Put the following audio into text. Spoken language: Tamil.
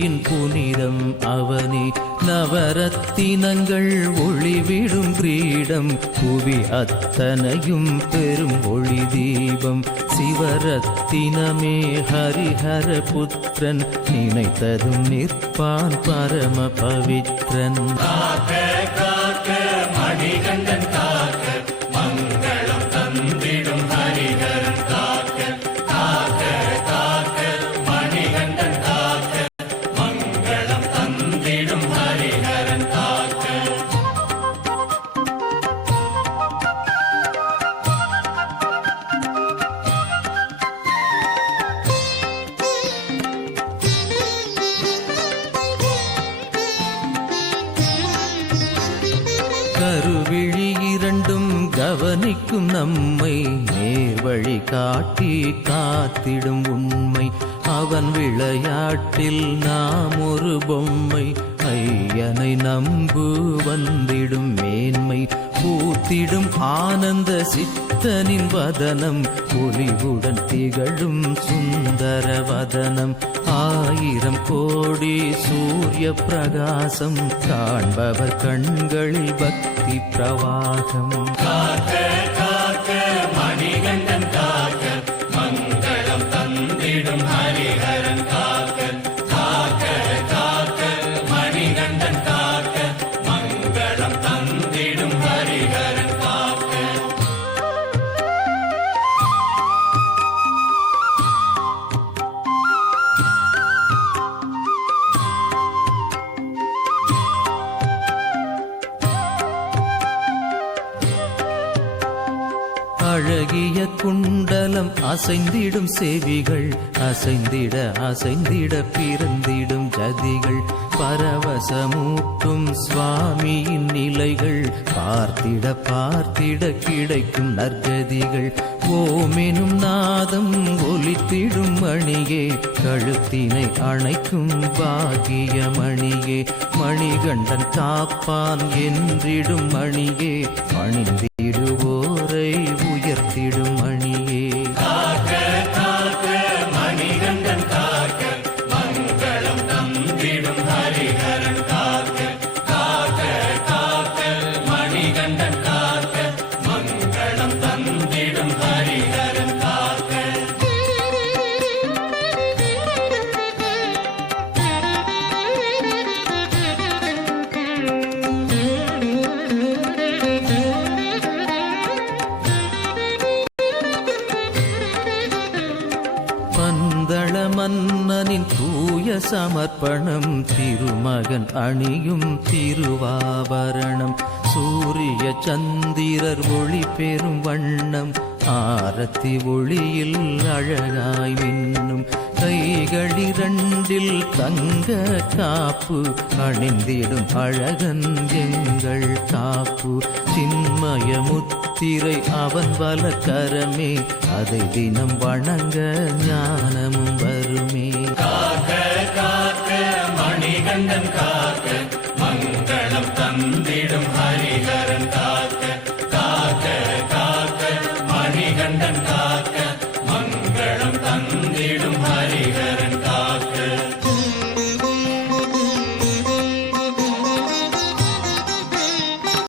பூமியின் புனிதம் அவனே. நவரத்தினங்கள் ஒளிவிடும் கிரீடம் புவி அத்தனையும் பெரும் ஒளி தீபம். சிவரத்தினமே ஹரிஹர புத்திரன் நினைத்ததும் நிற்பான் பரம பவித்ரன். மணிகண்டன் காக்க மங்களம் தந்திடும் ஹரிஹரன் காக்க. காக்க காக்க மணிகண்டன் காக்க மங்களம் தந்திடும் ஹரிஹரன் காக்க. கருவிழி இரண்டும் கவனிக்கும் நம்மை நேர்வழி காட்டி காத்திடும் உண்மை. அவன் விளையாட்டில் நாம் ஒரு பொம்மை. ஐயனை நம்பு வந்திடும் மேன்மை. பூத்திடும் ஆனந்த சித்தனின் வதனம் ஒளிவுடன் திகழும் சுந்தர வதனம். 1000 கோடி சூரிய பிரகாசம் காண்பவர் கண்களில் பக்தி பிரவாகம். காக்க காக்க மணிகண்டன் காக்க மங்களம் தந்திடும் ஹரிஹரன் காக்க. காக்க காக்க மணிகண்டன் காக்க மங்களம் தந்திடும் ஹரிஹரன் காக்க. அழகிய குண்டலம் அசைந்திடும் செவிகள் அசைந்திட அசைந்திட பிறந்திடும் ஜதிகள். பரவசமூட்டும் சுவாமியின் நிலைகள் பார்த்திட பார்த்திட கிடைக்கும் நற்கதிகள். ஓமெனும் நாதம் ஒலித்திடும் மணியே கழுத்தினை அணைக்கும் பாகிய மணியே. மணிகண்டன் காப்பான் என்றிடும் மணியே பணிந்திடுவோரை உயர்த்திடும் மணியே. காக்க காக்க மணிகண்டன் காக்க மங்களம் தந்திடும் ஹரிஹரன் காக்க. காக்க காக்க மணிகண்டன் காக்க மங்களம் தந்திடும் ஹரிஹரன் காக்க. பந்தள மன்னனின் தூய சமர்ப்பணம் திருமகன் அணியும் திருவாபரணம். சூரிய சந்திரர் ஒளி பெறும் வண்ணம் ஆரத்தி ஒளியில் அழகாய் மின்னும். கைகளிரண்டில் தங்க காப்பு அணிந்திடும் அழகன் எங்கள் காப்பு. சின்மய முத்திரை அவன் வலக்கரமே அதை தினம் வணங்க ஞானமும் வருமே. காக்க காக்க மணிகண்டன் காக்க